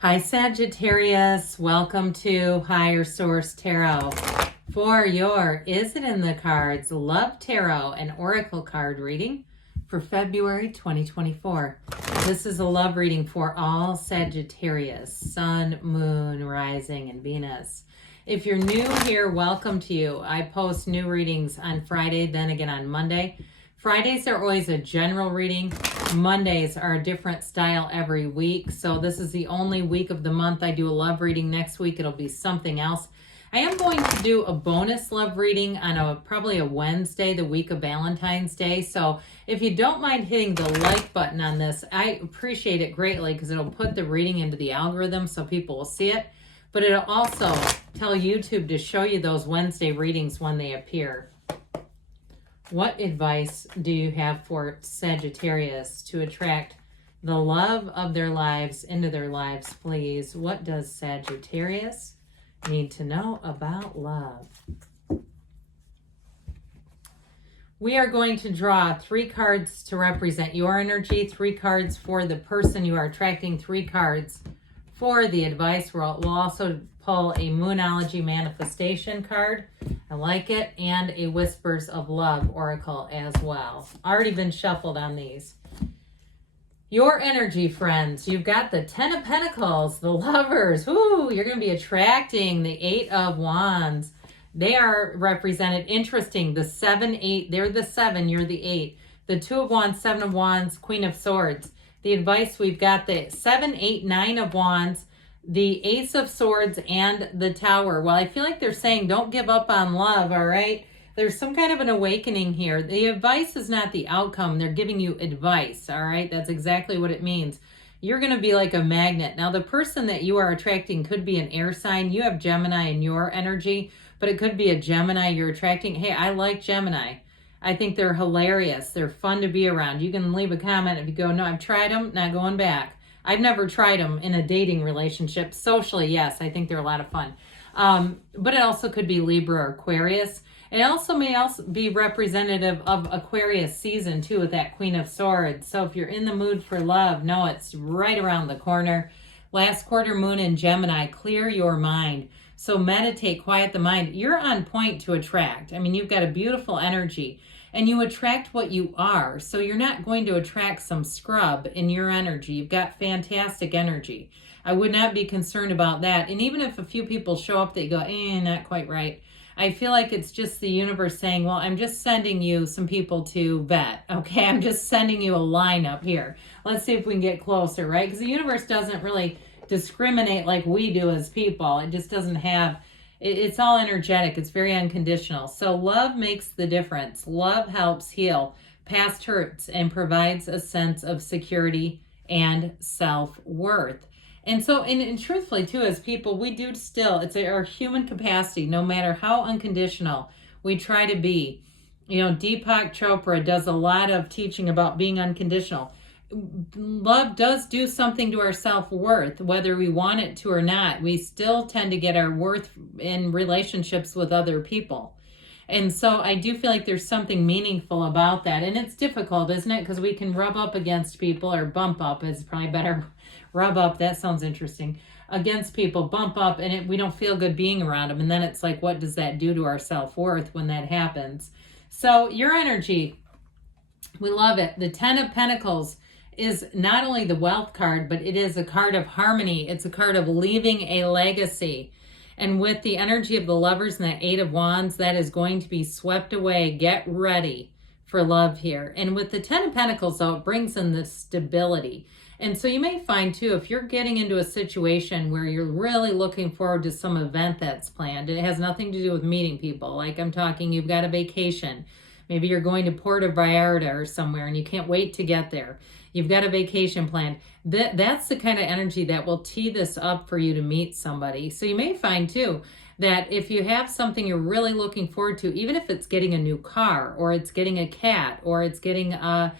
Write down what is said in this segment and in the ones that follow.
Hi Sagittarius, welcome to Higher Source Tarot for your Is It in the Cards Love Tarot and Oracle card reading for February 2024. This is a love reading for all Sagittarius, Sun, Moon, Rising, and Venus. If you're new here, welcome to you. I post new readings on Friday, then again on Monday. Fridays are always a general reading. Mondays are a different style every week. So this is the only week of the month I do a love reading. Next week it'll be something else. I am going to do a bonus love reading on probably a Wednesday, the week of Valentine's Day. So if you don't mind hitting the like button on this, I appreciate it greatly because it'll put the reading into the algorithm so people will see it. But it'll also tell YouTube to show you those Wednesday readings when they appear. What advice do you have for Sagittarius to attract the love of their lives into their lives, please? What does Sagittarius need to know about love? We are going to draw 3 cards to represent your energy, 3 cards for the person you are attracting, 3 cards for the advice. We'll also pull a Moonology manifestation card. I like it. And a Whispers of Love oracle as well. Already been shuffled on these. Your energy, friends. You've got the 10 of Pentacles, the Lovers. Ooh, you're going to be attracting the 8 of Wands. They are represented. Interesting. The 7, 8. They're the 7. You're the 8. The 2 of Wands, 7 of Wands, Queen of Swords. The advice, we've got the 7, 8, 9 of Wands, the Ace of Swords, and the Tower. Well, I feel like they're saying don't give up on love, all right? There's some kind of an awakening here. The advice is not the outcome. They're giving you advice, all right? That's exactly what it means. You're going to be like a magnet. Now, the person that you are attracting could be an air sign. You have Gemini in your energy, but it could be a Gemini you're attracting. Hey, I like Gemini. I think they're hilarious. They're fun to be around. You can leave a comment if you go, no, I've tried them, not going back. I've never tried them in a dating relationship. Socially, yes, I think they're a lot of fun. But it also could be Libra or Aquarius. It also may be representative of Aquarius season too with that Queen of Swords. So if you're in the mood for love, no, it's right around the corner. Last quarter moon in Gemini, clear your mind. So meditate, quiet the mind. You're on point to attract. I mean, you've got a beautiful energy and you attract what you are. So you're not going to attract some scrub in your energy. You've got fantastic energy. I would not be concerned about that. And even if a few people show up, they go, not quite right. I feel like it's just the universe saying, well, I'm just sending you some people to vet. Okay, I'm just sending you a lineup here. Let's see if we can get closer, right? Because the universe doesn't really discriminate like we do as people. It just doesn't have, it's all energetic. It's very unconditional. So love makes the difference. Love helps heal past hurts and provides a sense of security and self-worth. And so, and truthfully too, as people, we do still, it's our human capacity, no matter how unconditional we try to be. You know, Deepak Chopra does a lot of teaching about being unconditional. Love does do something to our self-worth, whether we want it to or not. We still tend to get our worth in relationships with other people. And so I do feel like there's something meaningful about that. And it's difficult, isn't it? Because we can rub up against people, or bump up is probably better. Rub up, that sounds interesting. Against people, bump up, and we don't feel good being around them. And then it's like, what does that do to our self-worth when that happens? So your energy, we love it. The 10 of Pentacles is not only the wealth card, but it is a card of harmony. It's a card of leaving a legacy. And with the energy of the Lovers and that 8 of Wands, that is going to be swept away. Get ready for love here. And with the 10 of Pentacles, though, it brings in the stability. And so you may find, too, if you're getting into a situation where you're really looking forward to some event that's planned, it has nothing to do with meeting people. Like I'm talking, you've got a vacation. Maybe you're going to Puerto Vallarta or somewhere and you can't wait to get there. You've got a vacation planned. That's the kind of energy that will tee this up for you to meet somebody. So you may find, too, that if you have something you're really looking forward to, even if it's getting a new car or it's getting a cat or it's getting a,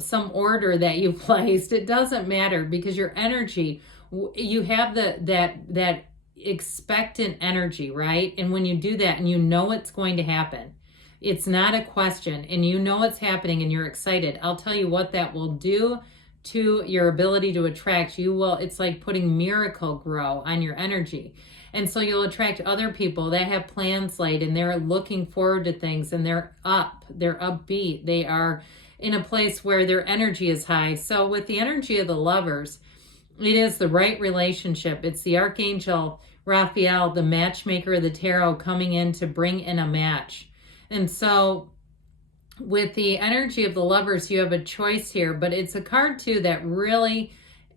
some order that you placed, it doesn't matter because your energy, you have that expectant energy, right? And when you do that and you know it's going to happen, it's not a question, and you know it's happening and you're excited, I'll tell you what that will do to your ability to attract. You will, it's like putting miracle grow on your energy. And so you'll attract other people that have plans laid and they're looking forward to things and they're upbeat. They are in a place where their energy is high. So with the energy of the Lovers, it is the right relationship. It's the Archangel Raphael, the matchmaker of the tarot, coming in to bring in a match. And so with the energy of the Lovers, you have a choice here, but it's a card too that really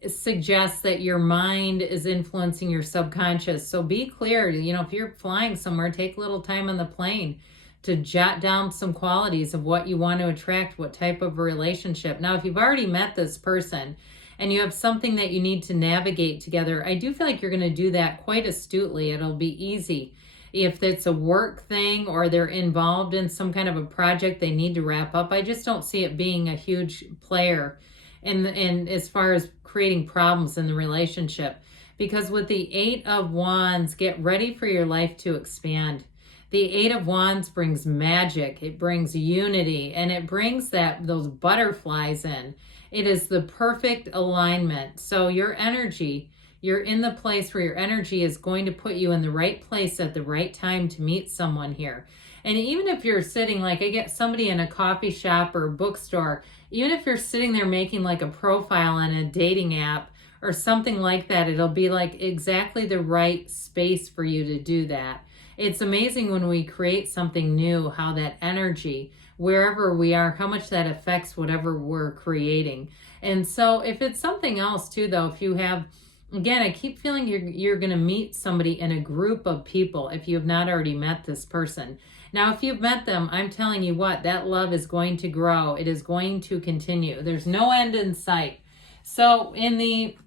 suggests that your mind is influencing your subconscious. So be clear, you know, if you're flying somewhere, take a little time on the plane to jot down some qualities of what you want to attract, what type of a relationship. Now, if you've already met this person and you have something that you need to navigate together, I do feel like you're going to do that quite astutely. It'll be easy. If it's a work thing or they're involved in some kind of a project they need to wrap up, I just don't see it being a huge player in as far as creating problems in the relationship. Because with the Eight of Wands, get ready for your life to expand. The Eight of Wands brings magic, it brings unity, and it brings those butterflies in. It is the perfect alignment. So your energy, you're in the place where your energy is going to put you in the right place at the right time to meet someone here. And even if you're sitting, like I get somebody in a coffee shop or a bookstore, even if you're sitting there making like a profile on a dating app or something like that, it'll be like exactly the right space for you to do that. It's amazing when we create something new, how that energy, wherever we are, how much that affects whatever we're creating. And so if it's something else too, though, if you have, again, I keep feeling you're going to meet somebody in a group of people if you have not already met this person. Now, if you've met them, I'm telling you what, that love is going to grow. It is going to continue. There's no end in sight. So in the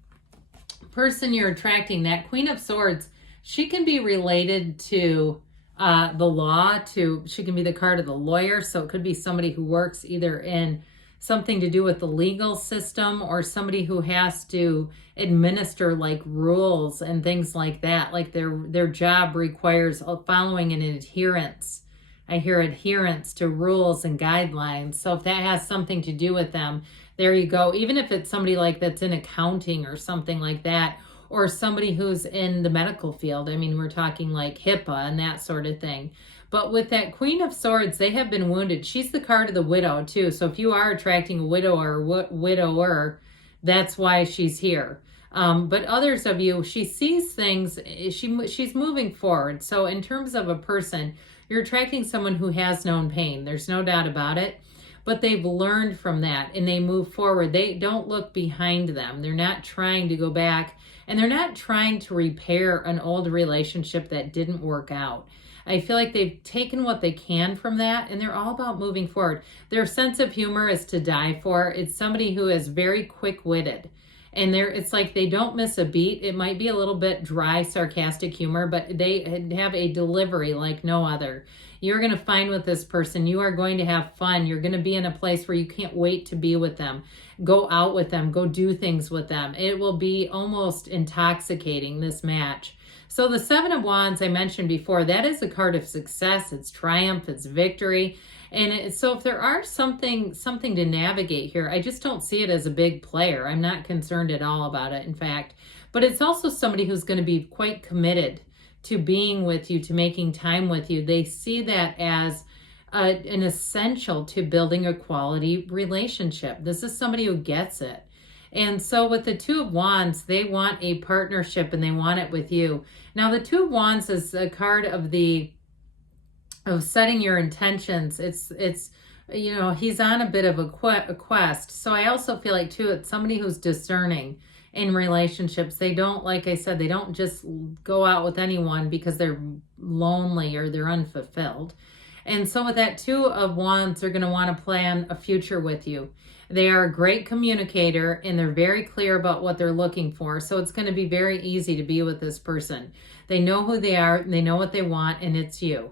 person you're attracting, that Queen of Swords, she can be related to the law. She can be the card of the lawyer. So it could be somebody who works either in something to do with the legal system or somebody who has to administer like rules and things like that. Like their job requires following an adherence. I hear adherence to rules and guidelines. So if that has something to do with them, there you go. Even if it's somebody like that's in accounting or something like that, or somebody who's in the medical field. I mean, we're talking like HIPAA and that sort of thing. But with that Queen of Swords, they have been wounded. She's the card of the widow too. So if you are attracting a widower, widower, that's why she's here. But others of you, she sees things, she's moving forward. So in terms of a person, you're attracting someone who has known pain. There's no doubt about it. But they've learned from that and they move forward. They don't look behind them. They're not trying to go back and they're not trying to repair an old relationship that didn't work out. I feel like they've taken what they can from that and they're all about moving forward. Their sense of humor is to die for. It's somebody who is very quick-witted. And it's like they don't miss a beat. It might be a little bit dry, sarcastic humor, but they have a delivery like no other. You're going to find with this person, you are going to have fun. You're going to be in a place where you can't wait to be with them. Go out with them. Go do things with them. It will be almost intoxicating, this match. So the Seven of Wands I mentioned before, that is a card of success. It's triumph. It's victory. And so if there are something to navigate here, I just don't see it as a big player. I'm not concerned at all about it, in fact. But it's also somebody who's going to be quite committed to being with you, to making time with you. They see that as an essential to building a quality relationship. This is somebody who gets it. And so with the Two of Wands, they want a partnership and they want it with you. Now the Two of Wands is a card of setting your intentions. It's you know, he's on a bit of a quest. So I also feel like too, it's somebody who's discerning in relationships. They don't, like I said, they don't just go out with anyone because they're lonely or they're unfulfilled. And so with that Two of Wands, they're going to want to plan a future with you. They are a great communicator and they're very clear about what they're looking for. So it's going to be very easy to be with this person. They know who they are, they know what they want, and it's you.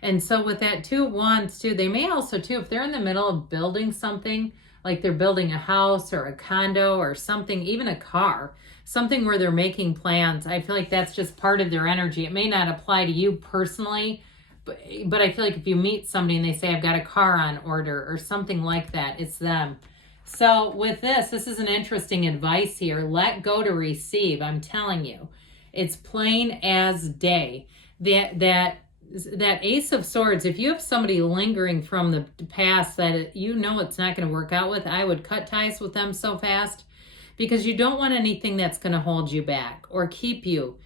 And so with that Two of Wands too, they may also too, if they're in the middle of building something, like they're building a house or a condo or something, even a car, something where they're making plans, I feel like that's just part of their energy. It may not apply to you personally, but I feel like if you meet somebody and they say, I've got a car on order or something like that, it's them. So with this is an interesting advice here. Let go to receive. I'm telling you, it's plain as day. That Ace of Swords, if you have somebody lingering from the past that you know it's not going to work out with, I would cut ties with them so fast, because you don't want anything that's going to hold you back or keep you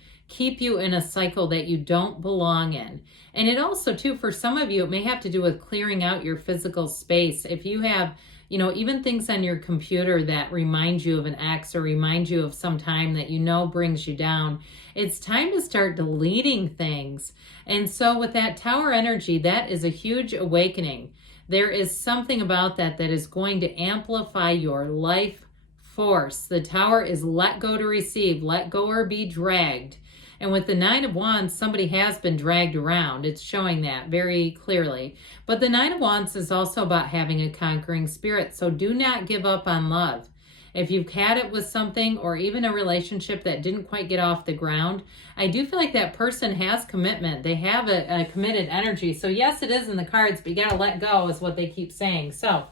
in a cycle that you don't belong in. And it also, too, for some of you, it may have to do with clearing out your physical space. If you have, you know, even things on your computer that remind you of an ex or remind you of some time that you know brings you down, it's time to start deleting things. And so with that Tower energy, that is a huge awakening. There is something about that is going to amplify your life force. The Tower is let go to receive, let go or be dragged. And with the Nine of Wands, somebody has been dragged around. It's showing that very clearly. But the Nine of Wands is also about having a conquering spirit. So do not give up on love. If you've had it with something or even a relationship that didn't quite get off the ground, I do feel like that person has commitment. They have a committed energy. So yes, it is in the cards, but you got to let go is what they keep saying. So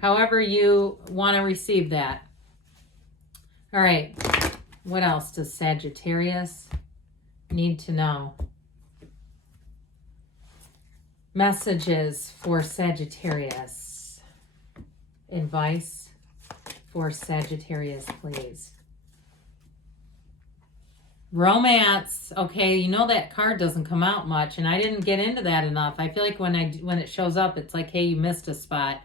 however you want to receive that. All right. What else does Sagittarius need to know? Messages for Sagittarius. Advice for Sagittarius, please. Romance. Okay, you know that card doesn't come out much, and I didn't get into that enough. I feel like when it shows up, it's like, hey, you missed a spot.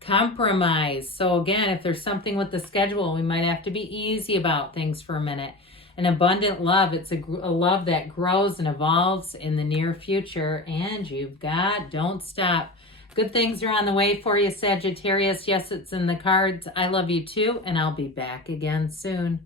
Compromise. So again, if there's something with the schedule, we might have to be easy about things for a minute. An abundant love. It's a love that grows and evolves in the near future. And you've got don't stop. Good things are on the way for you, Sagittarius. Yes, it's in the cards. I love you too, and I'll be back again soon.